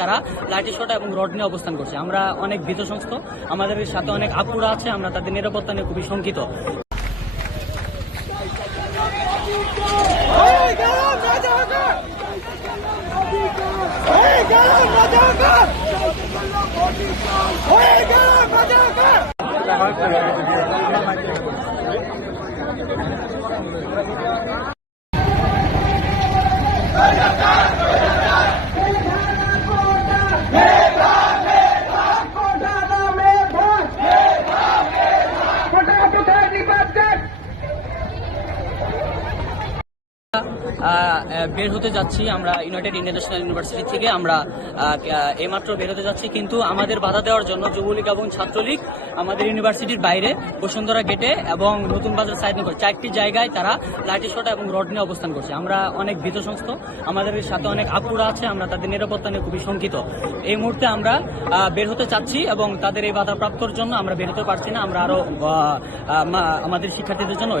তারা লাঠি শট এবং রড নিয়ে অবস্থান করছে। আমরা অনেক ভীত সংস্থ আমাদের সাথে অনেক আপুরা আছে, আমরা তাদের নিরাপত্তা নিয়ে খুবই শঙ্কিত। বের হতে যাচ্ছি আমরা ইউনাইটেড ইন্টারন্যাশনাল ইউনিভার্সিটি থেকে। আমরা এইমাত্র বের হতে যাচ্ছি, কিন্তু আমাদের বাধা দেওয়ার জন্য যুবলীগ এবং ছাত্রলীগ আমাদের ইউনিভার্সিটির বাইরে বসুন্ধরা গেটে এবং নতুন বাজার সাইডনগর চারটি জায়গায় তারা লাঠি শট এবং রড নিয়ে অবস্থান করছে। আমরা অনেক ভীত সংস্থ আমাদের সাথে অনেক আপুরা আছে, আমরা তাদের নিরাপত্তা নিয়ে খুবই শঙ্কিত। এই মুহূর্তে আমরা বের হতে চাচ্ছি এবং তাদের এই বাধা প্রাপ্তর জন্য আমরা বের হতে পারছি না। আমরা আরও আমাদের শিক্ষার্থীদের জন্য